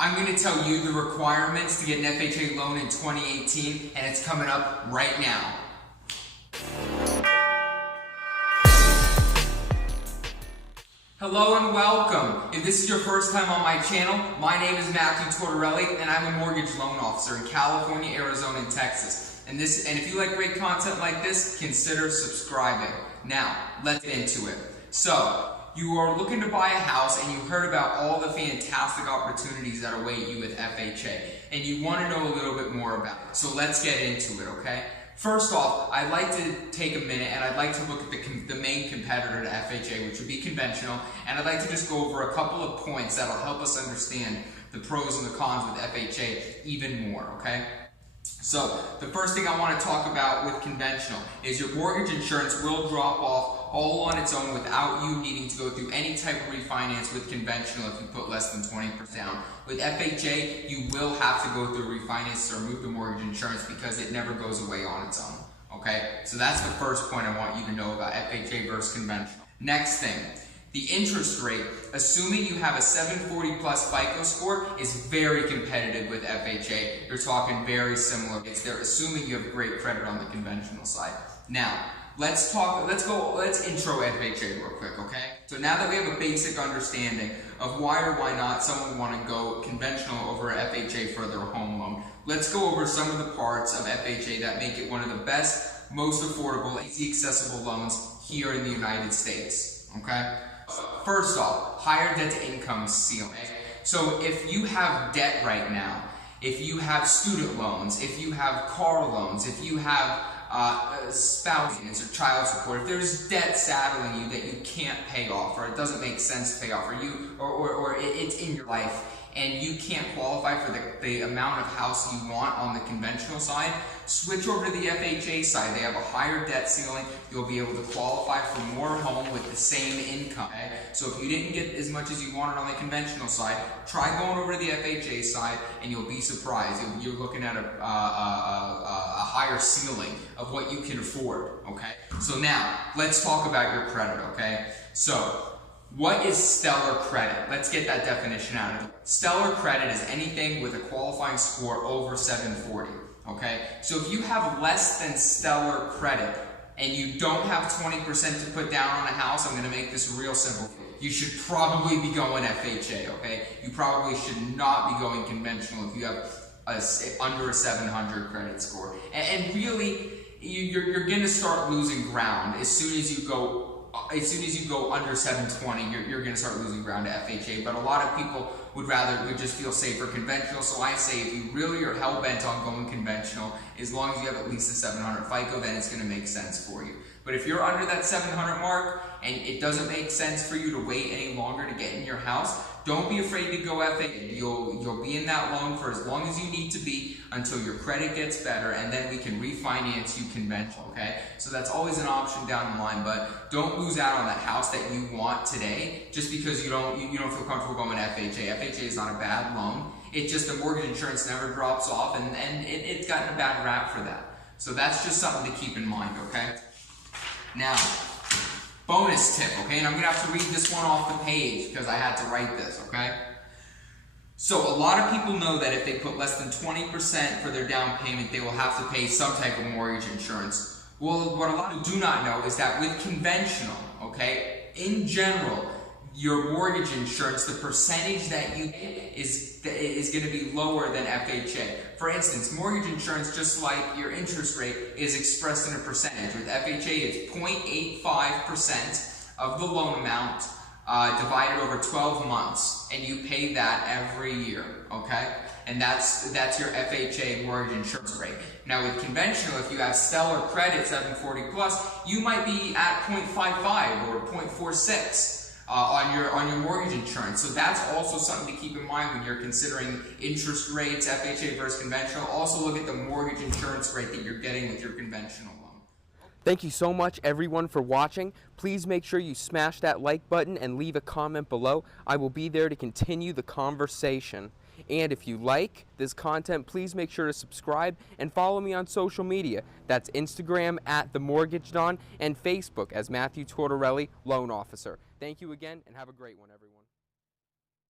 I'm going to tell you the requirements to get an FHA loan in 2018, and it's coming up right now. Hello and welcome. If this is your first time on my channel, my name is Matthew Tortorelli, and I'm a mortgage loan officer in California, Arizona, and Texas. And if you like great content like this, consider subscribing. Now, let's get into it. So, you are looking to buy a house and you heard about all the fantastic opportunities that await you with FHA, and you want to know a little bit more about it. So let's get into it, okay? First off, I'd like to take a minute and I'd like to look at the main competitor to FHA, which would be conventional, and I'd like to just go over a couple of points that'll help us understand the pros and the cons with FHA even more, okay? So, the first thing I want to talk about with conventional is your mortgage insurance will drop off all on its own without you needing to go through any type of refinance with conventional if you put less than 20% down. With FHA, you will have to go through a refinance to remove the mortgage insurance because it never goes away on its own. Okay? So that's the first point I want you to know about FHA versus conventional. Next thing. The interest rate, assuming you have a 740 plus FICO score, is very competitive with FHA. You're talking very similar. They're assuming you have great credit on the conventional side. Now, let's intro FHA real quick, okay? So now that we have a basic understanding of why or why not someone would want to go conventional over FHA for their home loan, let's go over some of the parts of FHA that make it one of the best, most affordable, easy accessible loans here in the United States, okay? First off, higher debt to income ceiling. So if you have debt right now, if you have student loans, if you have car loans, if you have spouse payments or child support, if there's debt saddling you that you can't pay off, or it doesn't make sense to pay off, or it's in your life, and you can't qualify for the amount of house you want on the conventional side, switch over to the FHA side. They have a higher debt ceiling. You'll be able to qualify for more home with the same income. Okay? So if you didn't get as much as you wanted on the conventional side, try going over to the FHA side and you'll be surprised. You're looking at a higher ceiling of what you can afford. Okay? So now, let's talk about your credit, okay? So, what is stellar credit? Let's get that definition out of it. Stellar credit is anything with a qualifying score over 740, okay? So if you have less than stellar credit and you don't have 20% to put down on a house, I'm going to make this real simple. You should probably be going FHA, okay? You probably should not be going conventional if you have under a 700 credit score. And really, you're going to start losing ground as soon as you go under 720, you're going to start losing ground to FHA, but a lot of people would just feel safer conventional. So I say if you really are hell-bent on going conventional, as long as you have at least a 700 FICO, then it's going to make sense for you. But if you're under that 700 mark and it doesn't make sense for you to wait any longer to get in your house, don't be afraid to go FHA. You'll be in that loan for as long as you need to be until your credit gets better, and then we can refinance you conventional, okay? So that's always an option down the line, but don't lose out on that house that you want today just because you don't feel comfortable going FHA. FHA is not a bad loan. It's just the mortgage insurance never drops off, and it's gotten a bad rap for that. So that's just something to keep in mind, okay? Now, bonus tip, okay? And I'm going to have to read this one off the page because I had to write this, okay? So a lot of people know that if they put less than 20% for their down payment, they will have to pay some type of mortgage insurance. Well, what a lot of people do not know is that with conventional, okay, in general, your mortgage insurance, the percentage that you pay is going to be lower than FHA. For instance, mortgage insurance, just like your interest rate, is expressed in a percentage. With FHA, it's 0.85% of the loan amount divided over 12 months, and you pay that every year, okay? And that's your FHA mortgage insurance rate. Now with conventional, if you have stellar credit, 740 plus, you might be at 0.55 or 0.46. On your mortgage insurance. So that's also something to keep in mind when you're considering interest rates, FHA versus conventional. Also look at the mortgage insurance rate that you're getting with your conventional loan. Thank you so much everyone for watching. Please make sure you smash that like button and leave a comment below. I will be there to continue the conversation. And if you like this content, please make sure to subscribe and follow me on social media. That's Instagram @TheMortgageDon and Facebook as Matthew Tortorelli, Loan Officer. Thank you again and have a great one, everyone.